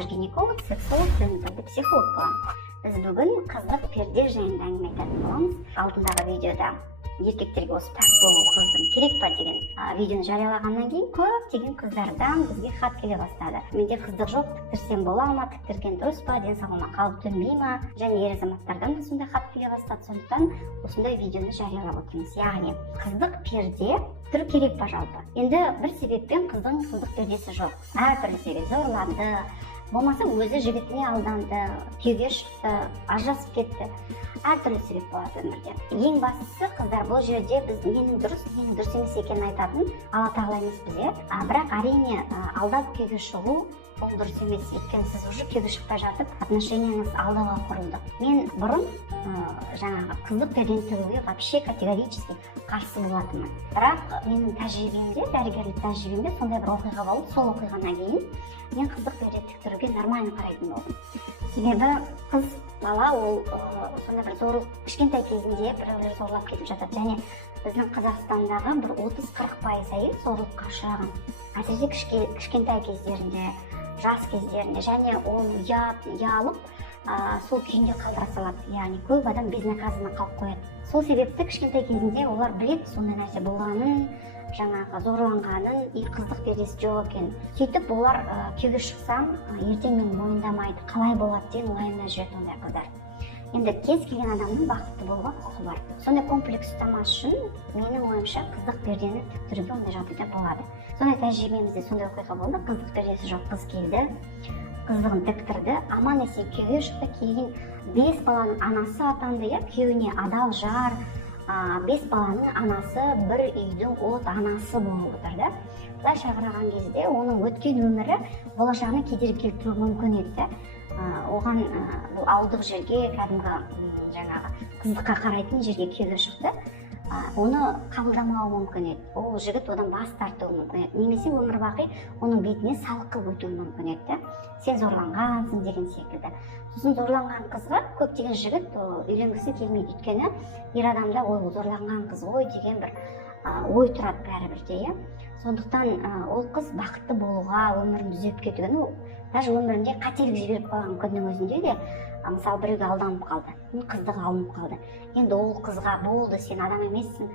Гинеколог, сексолог, санитарлық психолог боламын. Біз бүгін қыздық перде жайында әңгіме айтатын боламыз. Алдындағы видеода еркектерге осы пәк болу қыздың керек па деген видеоны жариялағаннан кейін көптеген қыздардан бізге хат келе бастады. Менде қыздық жоқ, тіктірсем бола ма, тіктірген дұрыс па, денсаулығыма қалып төнбей ма, және ер азаматтардан да сондай хат келе бастады. Сондықтан осындай видеоны жариялап отырмыз. Яғни қыздық перде түрі керек па жалпы? Енді бір себеппен қыздың қыздық пердесі жоқ. Әртүрлі себеп, зорланды, болмаса өзі жігітіне алданды, күйеуге шықты, ажырасып кетті. Әртүрлі себеп болады өмірде. Ең бастысы қыздар бұл жерде біз ненің дұрыс емес екенін айтатын Алла тағала емес бізге. Бірақ әрине алдап күйеуге шығу ол дұрыс емес. Өйткені сіз уже күйеуге шықпай жатып, отношенияңыз алдауға құрылды. Мен бұрын жаңағы қыздық пердені тігуге вообще категорически қарсы болатынмын. Бірақ менің тәжірибемде, дәрігерлік тәжірибемде сондай бір оқиға болды. Сол оқиғадан кейін мен қыздық перде тіктіруге нормально қарайтын болдым. Себебі қыз бала ол сондай бір зорлық кішкентай кезінде біреулер зорлап кетіп жатады. Және біздің Қазақстандағы бір 30-40% әйел зорлыққа ұшыраған. Әсіресе кішкентай кездерінде, жас кездерінде, және ол ұялып сол күйінде қалдыра салады. Яғни көп адам безнаказанно қалып қояды. Сол себепті кішкентай кезінде олар біледі сондай нәрсе болғанын, жаңағы зорланғанын, қыздық пердесі жоқ екенін. Сөйтіп олар күйеуге шықсам, ертең мені мойындамайды, қалай болады деген ойында жүреді ондай қыздар. Енді кез келген адамның бақытты болуға құқы бар. Сондай комплекс ұстамас үшін менің ойымша қыздық пердені тіктіруге ондай жағдайда болады. Сондай тәжірибемізде сондай оқиға болды. Қыздық пердесі жоқ қыз келді, қыздығын тіктірді, аман есен күйеуге шықты. Кейін 5 баланың анасы атанды, күйеуіне адал жар, 5 баланың анасы, бір үйдің от анасы болып отырды. Былайша қараған кезде оның өткен өмірі болашағына кедергі келтіруі мүмкін еді. Оған бұл ауылдық жерге, кәдімгі жаңағы қыздыққа қарайтын жерге күйеуге шықты. Оны қабылдамауы мүмкін еді. Ол жігіт одан бас тартуы мүмкін еді. Немесе өмір бақи оның бетіне салық қылып өтуі мүмкін еді. Сен зорланғансың деген секілді. Сосын зорланған қызға көптеген жігіт үйленгісі келмейді. Өйткені ер адамда ол зорланған қыз ғой деген бір ой тұрады бәрібір. Сондықтан ол қыз бақытты болуға, өмірін түзеп кетуге, даже өмірінде қателік жіберіп қалған күннің өзінде де, мысалы біреуге алданып қалды, қыздығы алынып қалды. Енді ол қызға болды, сен адам емессің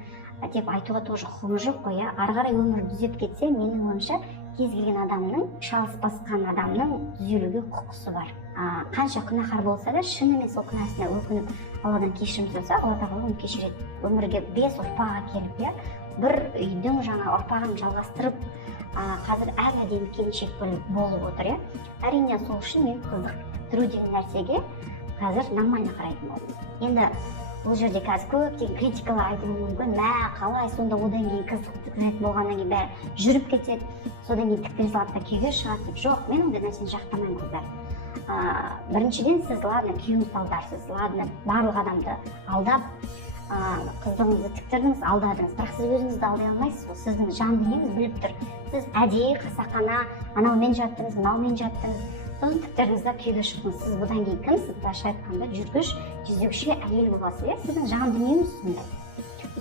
деп айтуға тоже құқығы жоқ қой. Ары қарай өмірін түзеп кетсе, менің ойымша кез келген адамның, шалыс басқан адамның түзелуге құқысы бар. Қанша күнәһар болса да, шынымен сол күнәсіне өкініп Алладан кешірім сұраса, Алла тағала оны кешіреді. Өмірге 5 ұрпағы келіп, бір үйдің жаңа ұрпағын жалғастырып, қазір әр әдемі келіншек болып отыр. Әрине сол үшін мен қыздық тіктіру деген нәрсеге қазір нормально қарайтын болдым. Енді бұл жерде қазір көптеген критикалар айтуы мүмкін. Қалай сонда одан кейін қыздық тіктіретін болғаннан кейін бәрі жүріп кетеді, содан кейін тіктіре салады да күйеуге шығады деп. Жоқ, мен ондай нәрсені жақтамаймын қыздар. Біріншіден сіз ладно күйеуіңізді алдарсыз, ладно барлық адамды алдап қыздығыңызды тіктірдіңіз, алдадыңыз, бірақ сіз өзіңізді алдай алмайсыз. Сіздің жан дүниеңіз біліп тұр. Сіз әдейі қасақана анаумен жаттыңыз, мынаумен жаттыңыз, сосын тіктірдіңіз да күйеуге шықтыңыз. Сіз бұдан кейін кімсіз? Былайша айтқанда жүргіш, жезөкше әйел боласыз. Сіздің жан дүниеңіз сондай.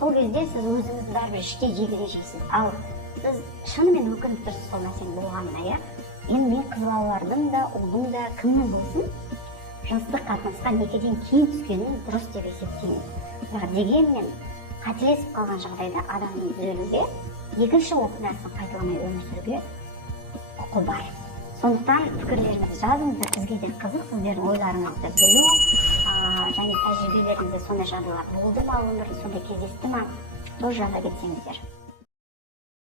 Сол кезде сіз өзіңізді бәрібір іштей жегіре жейсіз. Ал сіз шынымен өкініп тұрсыз сол нәрсенің болғанына. Енді мен қыз балалардың да, ұлдың да кімнің болсын, жыныстық қатынасқа некеден кейін түскенін дұрыс деп есептеймін. Бірақ дегенмен қателесіп қалған жағдайда адамның түзелуге, екінші оқиғасын қайталамай өмір сүруге құқы бар. Сондықтан пікірлеріңізді жазыңыздар, бізге де қызық, сіздердің ойларыңызды білу, және тәжірибелеріңізде сондай жағдайлар болды ма, өмірде сондай кездесті ма, тоже жаза кетсеңіздер.